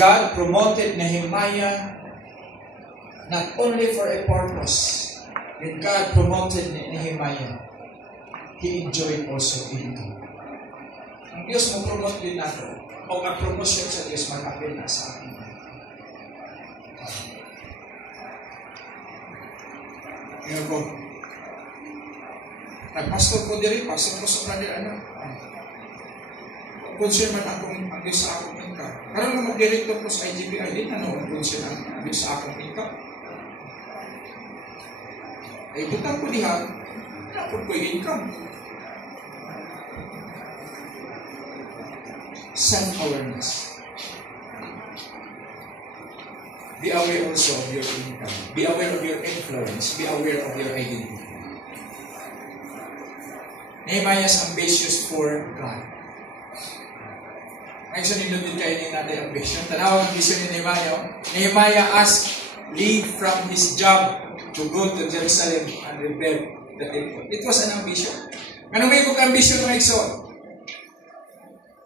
God promoted Nehemiah not only for a purpose. When God promoted Nehemiah, He enjoyed also income. Ang Diyos mo-promote din natin. O ang promotion sa Diyos, mag-apil na sa akin. Ngayon ko, nag-pastor ko diri, pastor ko sa kanila, concern man ang Diyos sa akong income. Karoon na mag-director ko sa IGBI, din ang concern ang Diyos sa akong income. Ay, butang ko diha, napod ko yung income. Self-awareness. Be aware also of your income. Be aware of your influence. Be aware of your identity. Nehemiah is ambitious for God. Ngayon sa nilunod kayo ni natin ang vision. Tanaw ang vision ni Nehemiah. Nehemiah asked leave from his job to go to Jerusalem and rebuild the temple. It was an ambition. Anong may kong ambition ng Exxon?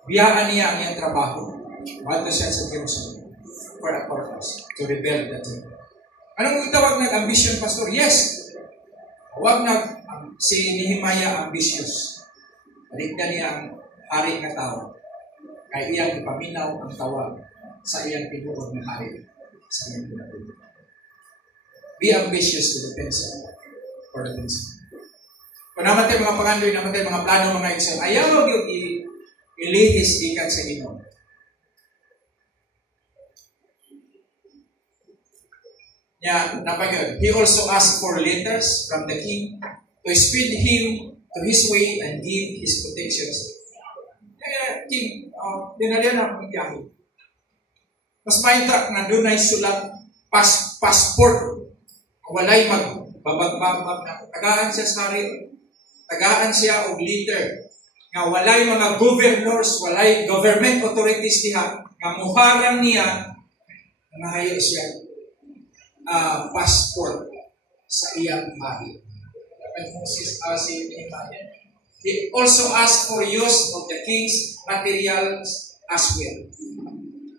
Biyaan niya ang iyang trabaho. Bato siya sa Jerusalem for a purpose, to rebuild the temple. Anong tawag ng ambition, Pastor? Yes. Huwag na si Nehemiah ambitious. Baligtan niya ang hari na tao. Kaya iyang ipaminaw ang tawag sa iyang tinuod na hari sa iyang pinatuloy. Be ambitious to the pencil for the pencil. Kung naman tayo mga pangandoy, naman tayo mga plano, mga Excel, ayaw yung ilihis ikan sa Ginoo. Yeah, he also asked for letters from the king to speed him to his way and give his protections. King, dinalian na ang iyahin. Mas may track na doon ay sulat passport. Walay magbabagbag na. Tagaan siya sa hari. Tagaan siya og letter. Nga walay mga governors, walay government authorities diha. Nga muharang niya na hayo siya passport sa iyang hari. He also asked for use of the king's materials as well.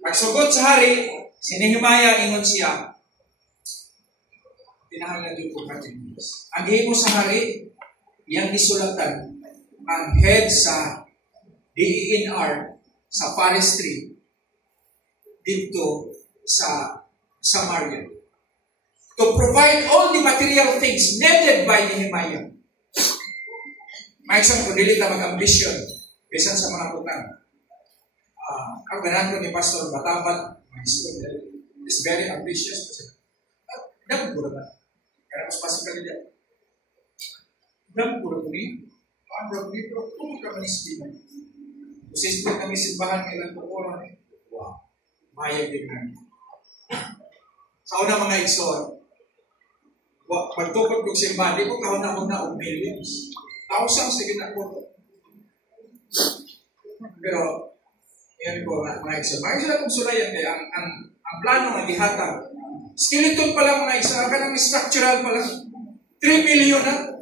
Pagsugod sa hari, si Nehemiah ingon siya, tinahalan din po patinis. Ang himo sa hari, iyang isulatan, ang head sa DENR, sa forestry, dito sa Samaria, to provide all the material things needed by Nehemiah. May isang kung dili na mag-ambition, bisan sa mga putang. Ang ganan ko ni Pastor Batabat, is very ambitious. Dapat ko naman. Kaya mas pasok ka nila. Dapat ko naman. Ang dito, kung ka manisipin. Kusis ko kami simbahan kailan ko oran. Wow. Mayag din namin. Sa una mga iksor, pagtukod kong simbahan, di ko kahon na millions. Thousands na ginagawa. Pero, yan po mga iksor. Mga iksor akong sulayan kaya ang plano ng lihatag. Skeleton pa lang mga isa, kanang structural pa lang. 3 million na.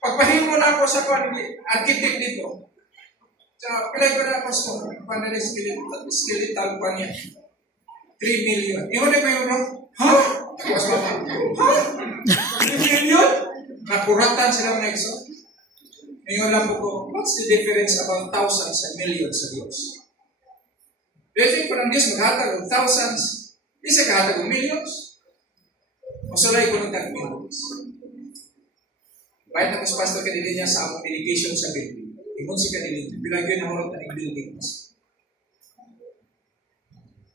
Pagpahimo na ako sa architect dito. Sa apply ko na ako sa skeletal pa niya. 3 million. Iwan na ko yung bro? Ha? Ha? 3 million? Nakuratan sila mga iso. Ngayon lang po, what's the difference about thousands and millions sa Diyos? Pero kung ang Diyos maghatag ng thousands, di siya kahatag ng millions. Masulay ko ng millions. Bahit na mas pastor kanili niya sa among delegation sa building. Ibon si kanili, bilagyo na hulot ng buildings.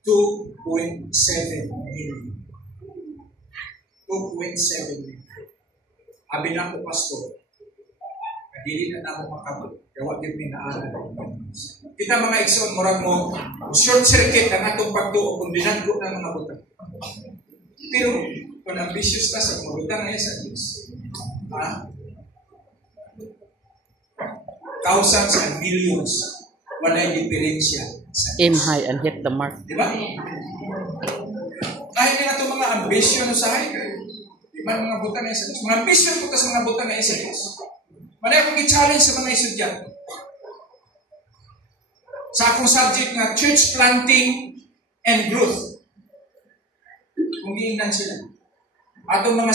2.7 million. 2.7 million. Abi na po pastor, kadili na namo makabot. Kaya din may naaral. Kita mga ikson, murag mo, short circuit ang atong pagtuo kung binanggo ng mga butang. Pero, kung ambitious na sa mga butang ngayon sa Diyos, thousands and millions, walay diferensya sa Diyos. Aim high and hit the mark. Diba? Kahit nga itong mga ambition sa high, diba mga butang ngayon sa Diyos? Mga ambition po sa mga butang ngayon sa Diyos. Manay akong i-challenge sa mga estudyante. sa akong subject nga church planting and growth. Kung giingnan sila. Atong mga